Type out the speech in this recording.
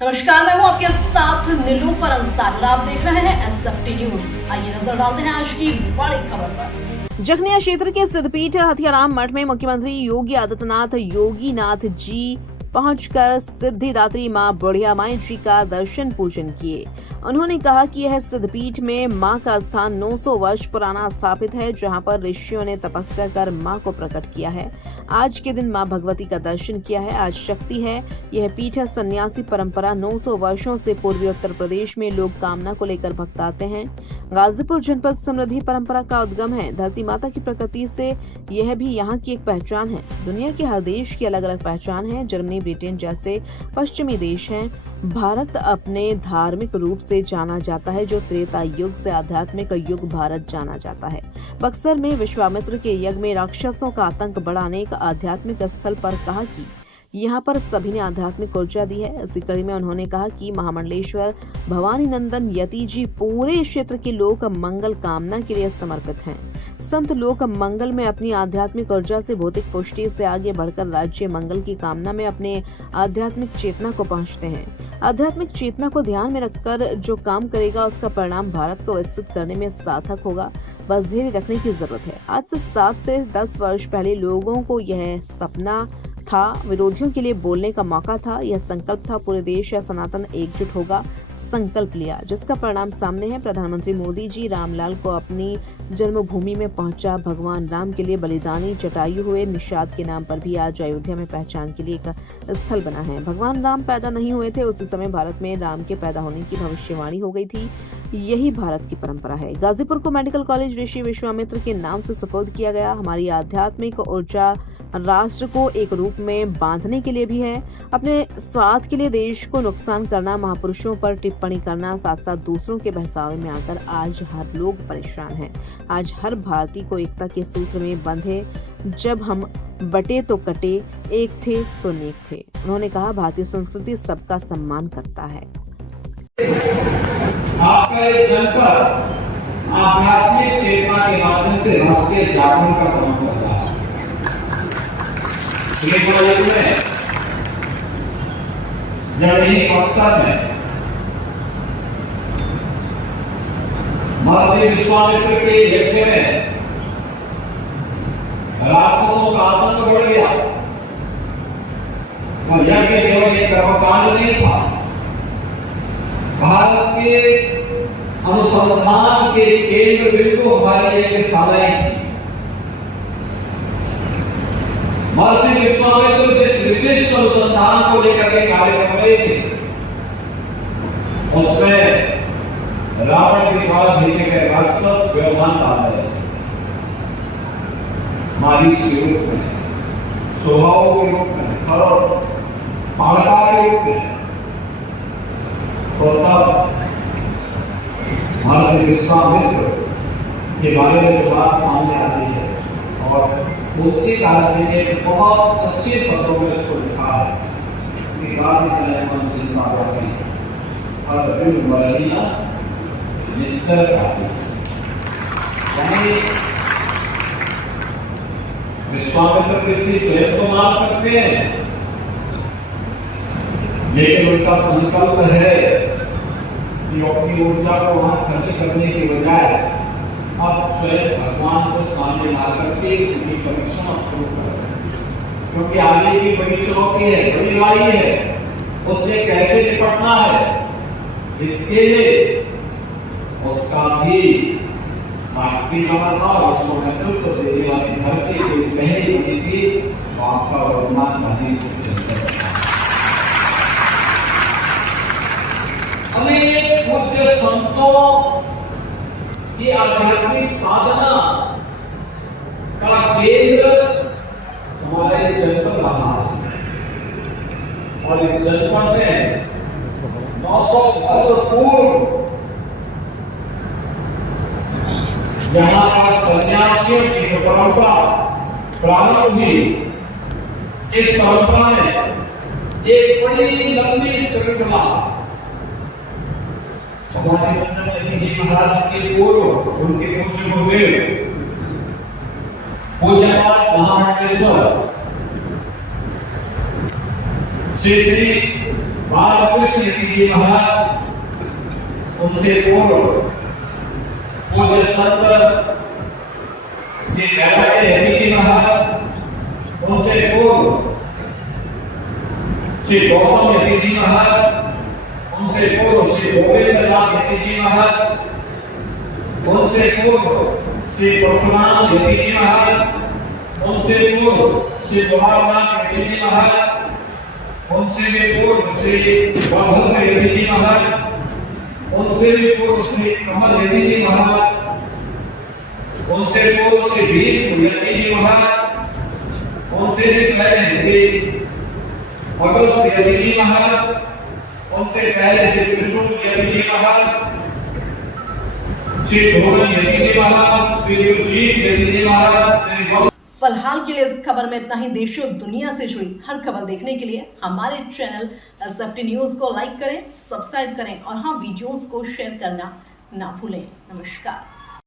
नमस्कार, मैं हूं आपके साथ नीलूफर अंसारी और आप देख रहे हैं एसएफटी न्यूज। आइए नजर डालते हैं आज की बड़ी खबर पर। जखनिया क्षेत्र के सिद्धपीठ हथियाराम मठ में मुख्यमंत्री योगी आदित्यनाथ योगीनाथ जी पहुंचकर सिद्धिदात्री मां बुढ़िया माई जी का दर्शन पूजन किए। उन्होंने कहा कि यह सिद्धपीठ में मां का स्थान 900 वर्ष पुराना स्थापित है, जहां पर ऋषियों ने तपस्या कर मां को प्रकट किया है। आज के दिन मां भगवती का दर्शन किया है। आज शक्ति है। यह पीठ है सन्यासी परंपरा। 900 वर्षों से पूर्वी उत्तर प्रदेश में लोग कामना को लेकर भक्त आते हैं। गाजीपुर जनपद समृद्धि परंपरा का उद्गम है। धरती माता की प्रकृति से यह भी यहाँ की एक पहचान है। दुनिया के हर देश की अलग अलग पहचान है। जर्मनी, ब्रिटेन जैसे पश्चिमी देश हैं। भारत अपने धार्मिक रूप से जाना जाता है, जो त्रेता युग से आध्यात्मिक युग भारत जाना जाता है। बक्सर में विश्वामित्र के यज्ञ में राक्षसों का आतंक बढ़ाने का आध्यात्मिक स्थल पर कहा कि यहाँ पर सभी ने आध्यात्मिक ऊर्जा दी है। इसी कड़ी में उन्होंने कहा कि महामंडलेश्वर भवानी नंदन यति जी पूरे क्षेत्र के लोक मंगल कामना के लिए समर्पित हैं। संत लोक मंगल में अपनी आध्यात्मिक ऊर्जा से भौतिक पुष्टि से आगे बढ़कर राज्य मंगल की कामना में अपने आध्यात्मिक चेतना को पहुंचते हैं। आध्यात्मिक चेतना को ध्यान में रखकर जो काम करेगा उसका परिणाम भारत को विकसित करने में सार्थक होगा। बस धैर्य रखने की जरूरत है। आज से 7 से 10 वर्ष पहले लोगों को यह सपना था, विरोधियों के लिए बोलने का मौका था, यह संकल्प था, पूरे देश या सनातन एकजुट होगा, संकल्प लिया, जिसका परिणाम सामने है। प्रधानमंत्री मोदी जी रामलाल को अपनी जन्मभूमि में पहुंचा। भगवान राम के लिए बलिदानी जटायु हुए। निषाद के नाम पर भी आज अयोध्या में पहचान के लिए एक स्थल बना है। भगवान राम पैदा नहीं हुए थे, उसी समय भारत में राम के पैदा होने की भविष्यवाणी हो गई थी। यही भारत की परंपरा है। गाजीपुर को मेडिकल कॉलेज ऋषि विश्वामित्र के नाम से सुपुर्द किया गया। हमारी आध्यात्मिक ऊर्जा राष्ट्र को एक रूप में बांधने के लिए भी है। अपने स्वार्थ के लिए देश को नुकसान करना, महापुरुषों पर टिप्पणी करना, साथ साथ दूसरों के बहकावे में आकर आज हर लोग परेशान हैं। आज हर भारतीय को एकता के सूत्र में बंधे। जब हम बटे तो कटे, एक थे तो नेक थे। उन्होंने कहा, भारतीय संस्कृति सबका सम्मान करता है। आपका एक जनपद आध्यात्मिक चेतना के माध्यम से राष्ट्रीय जागरण का काम कर रहा है। श्रीमंदिर में जर्मनी बक्सर में महर्षि विश्वामित्र के यज्ञ में राक्षसों का आतंक बढ़ गया। वो यज्ञ केवल एक कर्मकांड नहीं था, भारत के अनुसंधान के केंद्र बिंदु हमारी यज्ञशालाएं थी। महर्षि विश्वामित्र जिस विशिष्ट अनुसंधान को लेकर के कार्य कर रहे थे, उसमें रावण के द्वारा भेजे गए राक्षस व्यवधान डाल रहे थे। मारीच के रूप में, स्वभाव के रूप में और पालका के रूप में। और तब महर्षि विश्वामित्र के बारे में जो बात सामने आती है, और तुलसी दास जी ने बहुत अच्छे शब्दों में इसको लिखा है कि गाजी कल्याण चिंता करके और विभिन्न वर्णीय निश्चय यानी विश्वामित्र किसी स्वयं तो मार सकते हैं, लेकिन उनका संकल्प है कि अपनी ऊर्जा को वहां खर्च करने के बजाय अब स्वयं भगवान को सामने ला करके उनकी परीक्षा शुरू करें, क्योंकि आगे की बड़ी चुनौती है, बड़ी लड़ाई है, उससे कैसे निपटना है, इसके लिए उसका भी साक्षी बनना, उसको नेतृत्व देने वाली धरती की पहली बनी थी, तो आपका वर्तमान नहीं अनेक पूज्य संतों की आध्यात्मिक साधना का केंद्र हमारे जनपद रहा है। और इस जनपद में 900 वर्ष पूर्व यहाँ का सन्यासियों की जो परंपरा प्रारंभ हुई, इस परंपरा में एक बड़ी लंबी श्रृंखला हमारे जी महाराज के पूर्व उनके पूज्य गुरुदेव पूज्यपाद महामंडलेश्वर श्री बालकृष्ण यति जी महाराज, उनसे पूर्व पूज्य संत श्री वैराग्य यति जी महाराज, उनसे पूर्व श्री गौतम यति जी महाराज, उनसे पूर्व श्री गोविंदनाथ यति जी महाराज, उनसे पूर्व श्री परशुराम यति जी महाराज, उनसे पूर्व श्री कुमारनाथ यति जी महाराज, उनसे भी पूर्व श्री बलभद्र यति जी महाराज, उनसे भी पूर्व श्री कमल यति जी महाराज, उनसे पूर्व श्री भीष्म यति जी महाराज, उनसे भी पहले श्री अगस्त यति जी महाराज, उनसे पहले श्री कृष्ण यति जी महाराज, श्री धोरण यति जी महाराज, श्री गुरजीत यति जी महाराज, श्री फिलहाल के लिए इस खबर में इतना ही। देश और दुनिया से जुड़ी हर खबर देखने के लिए हमारे चैनल एसएफटी न्यूज को लाइक करें, सब्सक्राइब करें और हाँ, वीडियोस को शेयर करना ना भूलें। नमस्कार।